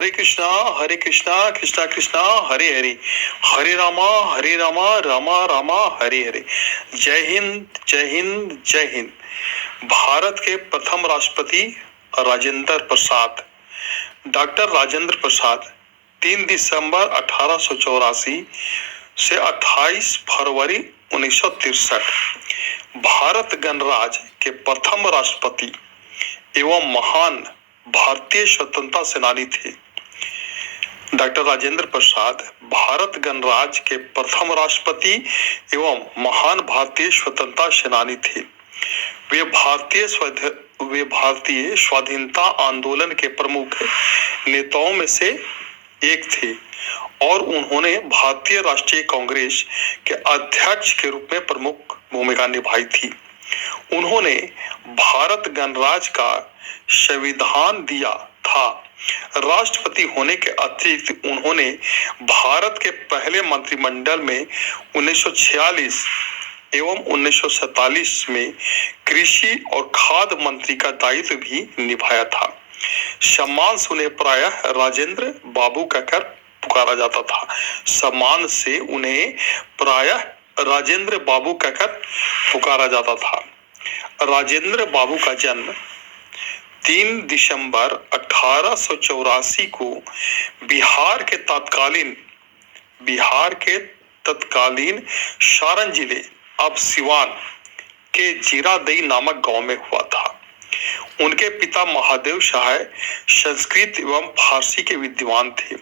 हरे कृष्णा कृष्णा कृष्णा हरे हरे, हरे रामा रामा रामा हरे हरे। जय हिंद जय हिंद जय हिंद। भारत के प्रथम राष्ट्रपति राजेंद्र प्रसाद, डॉक्टर राजेंद्र प्रसाद 3 दिसंबर 1884 से 28 फरवरी 1963 भारत गणराज्य के प्रथम राष्ट्रपति एवं महान भारतीय स्वतंत्रता सेनानी थे। डॉक्टर राजेंद्र प्रसाद भारत गणराज्य के प्रथम राष्ट्रपति एवं महान भारतीय स्वतंत्रता सेनानी थे। वे भारतीय स्वाधीनता आंदोलन के प्रमुख नेताओं में से एक थे और उन्होंने भारतीय राष्ट्रीय कांग्रेस के अध्यक्ष के रूप में प्रमुख भूमिका निभाई थी। उन्होंने भारत गणराज्य का संविधान दिया था। राष्ट्रपति होने के अतिरिक्त उन्होंने भारत के पहले मंत्रिमंडल में 1946 एवं 1947 में कृषि और खाद्य मंत्री का दायित्व भी निभाया था। सम्मान से उन्हें प्रायः राजेंद्र बाबू कहकर पुकारा जाता था। सम्मान से उन्हें प्रायः राजेंद्र बाबू कहकर पुकारा जाता था। राजेंद्र बाबू का जन्म 3 दिसंबर 1884 को बिहार के तत्कालीन सारण जिले अब सिवान के जीरादेई नामक गांव में हुआ था। उनके पिता महादेव सहाय संस्कृत एवं फारसी के विद्वान थे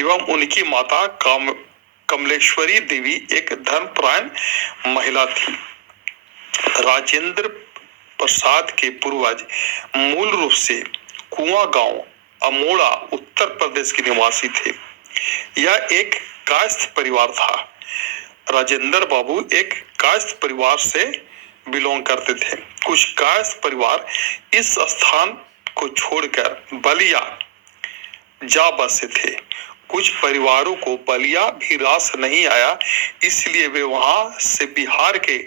एवं उनकी माता कमलेश्वरी देवी एक धर्मपरायण महिला थी। राजेंद्र प्रसाद के पूर्वज मूल रूप से कुआं गांव अमोड़ा उत्तर प्रदेश के निवासी थे। यह एक कायस्थ परिवार था। राजेंद्र बाबू एक कायस्थ परिवार से बिलोंग करते थे। कुछ कायस्थ परिवार इस स्थान को छोड़कर बलिया जा बसे थे। कुछ परिवारों को बलिया भी रास नहीं आया, इसलिए वे वहां से बिहार के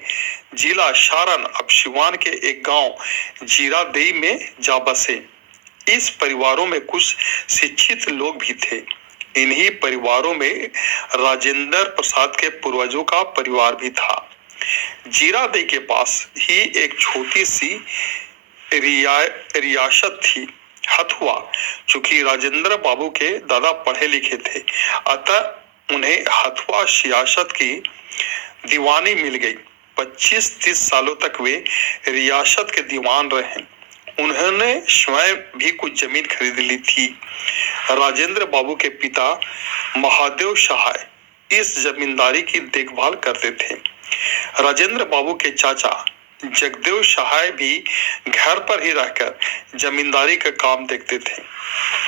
जिला सारण अब सिवान के एक गांव जीरादेई में जा बसे। इस परिवारों में कुछ शिक्षित लोग भी थे। इन्हीं परिवारों में राजेंद्र प्रसाद के पूर्वजों का परिवार भी था। जीरादेई के पास ही एक छोटी सी रियासत थी, हथुआ। चूंकि राजेंद्र बाबू के दादा पढ़े लिखे थे, अतः उन्हें हथुआ सियासत की दीवानी मिल गई। 25-30 सालों तक वे रियासत के दीवान रहे। उन्होंने स्वयं भी कुछ जमीन खरीद ली थी। राजेंद्र बाबू के पिता महादेव सहाय इस जमींदारी की देखभाल करते थे। राजेंद्र बाबू के चाचा जगदेव सहाय भी घर पर ही रहकर जमींदारी का काम देखते थे।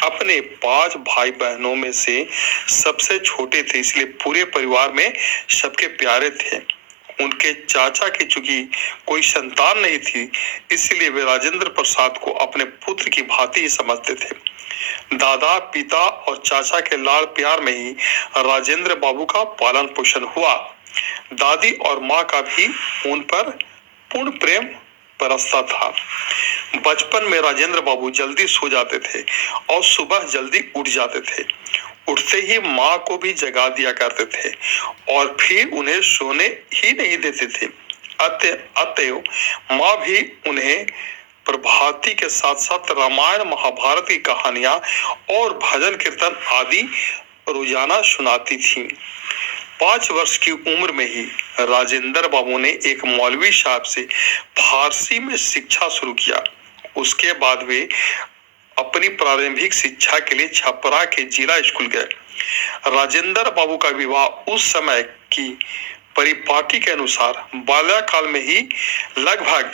अपने 5 भाई बहनों में से सबसे छोटे थे, इसलिए पूरे परिवार में सबके प्यारे थे। उनके चाचा की चूंकि कोई संतान नहीं थी, इसलिए वे राजेंद्र प्रसाद को अपने पुत्र की भांति ही समझते थे। दादा, पिता और चाचा के लाड़ प्यार में ही राजेंद्र बाबू का पालन पोषण हुआ। दादी और माँ का भी उन पर पूर्ण प्रेम बरसता था। बचपन में राजेंद्र बाबू जल्दी सो जाते थे और सुबह जल्दी उठ जाते थे। उठते ही माँ को भी जगा दिया करते थे और फिर उन्हें सोने ही नहीं देते थे। अतएव माँ भी उन्हें प्रभाती के साथ साथ रामायण महाभारत की कहानियां और भजन कीर्तन आदि रोजाना सुनाती थी। 5 वर्ष की उम्र में ही राजेंद्र बाबू ने एक मौलवी साहब से फारसी में शिक्षा शुरू किया। उसके बाद वे अपनी प्रारंभिक शिक्षा के लिए छपरा के जिला स्कूल गए। राजेंद्र बाबू का विवाह उस समय की परिपाटी के अनुसार बाल्यकाल में ही लगभग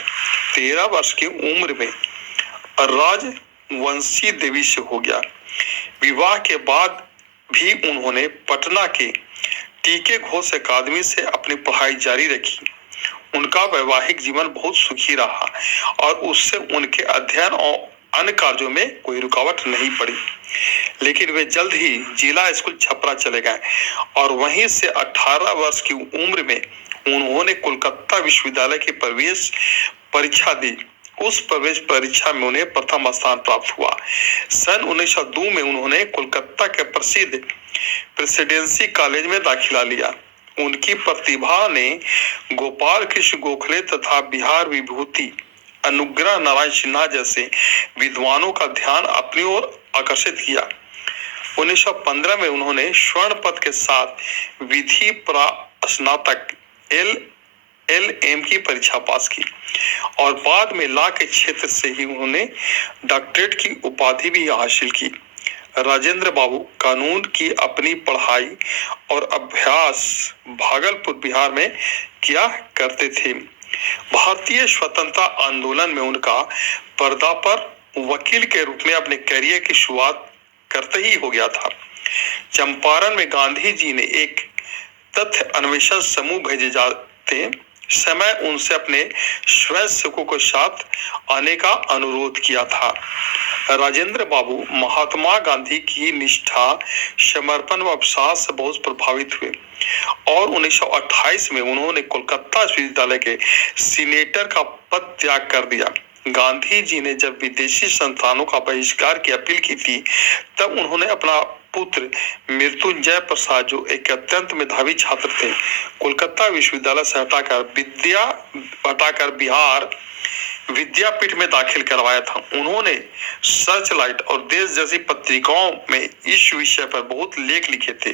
13 वर्ष की उम्र में राजवंशी देवी से हो गया। विवाह के बाद भी उन्होंने पटना के टीके घोष अकादमी से अपनी पढ़ाई जारी रखी। उनका वैवाहिक जीवन बहुत सुखी रहा और उससे उनके अध्ययन और अन्य कार्यों में कोई रुकावट नहीं पड़ी। लेकिन वे जल्द ही जिला स्कूल छपरा चले गए और वहीं से 18 वर्ष की उम्र में उन्होंने कोलकाता विश्वविद्यालय की प्रवेश परीक्षा दी। उस प्रवेश परीक्षा में उन्हें प्रथम स्थान प्राप्त हुआ। सन 1902 में उन्होंने कोलकाता के प्रसिद्ध प्रेसिडेंसी कॉलेज में दाखिला लिया। उनकी प्रतिभा ने गोपाल कृष्ण गोखले तथा बिहार विभूति अनुग्रह नारायण सिन्हा जैसे विद्वानों का ध्यान अपनी ओर आकर्षित किया। 1915 में उन्होंने स्वर्ण पद के साथ विधि स्नातक LLM की परीक्षा पास की और बाद में लॉ के क्षेत्र से ही उन्होंने डॉक्टरेट की उपाधि भी हासिल की। राजेंद्र बाबू कानून की अपनी पढ़ाई और अभ्यास भागलपुर बिहार में किया करते थे। भारतीय स्वतंत्रता आंदोलन में उनका पर्दा पर वकील के रूप में अपने करियर की शुरुआत करते ही हो गया था। चंपारण में गांधी जी ने एक तथ्य अन्वेषण समूह भेजे जाते समय उनसे अपने स्वयंसेवकों के साथ आने का अनुरोध किया था। राजेंद्र बाबू महात्मा गांधी की निष्ठा, समर्पण व अवसाद से बहुत प्रभावित हुए और 1928 में उन्होंने कोलकाता विश्वविद्यालय के सीनेटर का पद त्याग कर दिया। गांधी जी ने जब विदेशी संस्थानों का बहिष्कार की अपील की थी तब उन्होंने अपना पुत्र मृत्युंजय प्रसाद, जो एक अत्यंत मेधावी छात्र थे, कोलकाता विश्वविद्यालय से हटाकर बिहार विद्यापीठ में दाखिल करवाया था। उन्होंने सर्चलाइट और देश जैसी पत्रिकाओं में इस विषय पर बहुत लेख लिखे थे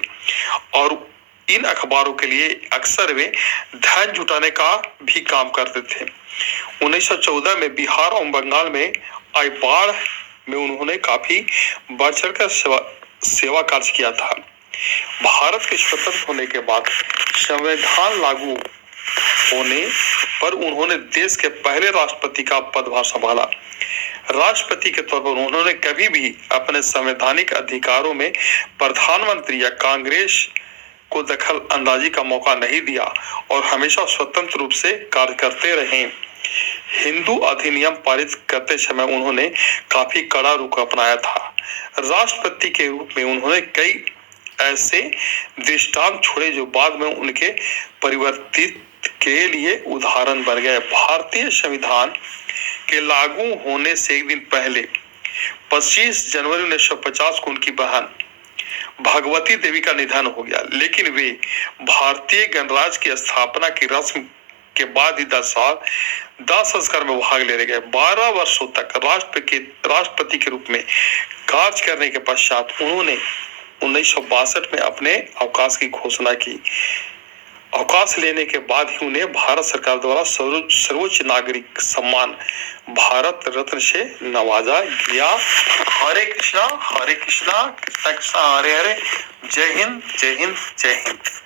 और इन अखबारों के लिए अक्सर वे धन जुटाने का भी काम करते थे। 1914 में बिहार और बंगाल में आई बाढ़ में उन्होंने काफी बढ़ चढ़कर सेवा कार्य किया था। भारत के स्वतंत्र होने के बाद संविधान लागू होने पर उन्होंने देश के पहले राष्ट्रपति का पदभार संभाला। राष्ट्रपति के तौर पर उन्होंने कभी भी अपने संवैधानिक अधिकारों में प्रधानमंत्री या कांग्रेस को दखल अंदाजी का मौका नहीं दिया और हमेशा स्वतंत्र रूप से कार्य करते रहे। हिंदू अधिनियम पारित करते समय उन्होंने काफी कड़ा रुख अपनाया था। राष्ट्रपति के रूप में उन्होंने कई ऐसे दृष्टांत छोड़े जो बाद में उनके परिवर्तित के लिए उदाहरण बन गए। भारतीय संविधान के लागू होने से एक दिन पहले 25 जनवरी 1950 को उनकी बहन भगवती देवी का निधन हो गया, लेकिन वे भारतीय गणराज्य की स्थापना की रस्म के बाद ही 10 साल दाह संस्कार में भाग लेने गए। 12 वर्षों तक राष्ट्रपति के रूप में कार्य करने के पश्चात उन्होंने 1962 में अपने अवकाश की घोषणा की। अवकाश लेने के बाद ही उन्हें भारत सरकार द्वारा सर्वोच्च नागरिक सम्मान भारत रत्न से नवाजा गया। हरे कृष्णा कृष्णा कृष्णा हरे हरे। जय हिंद जय हिंद जय हिंद।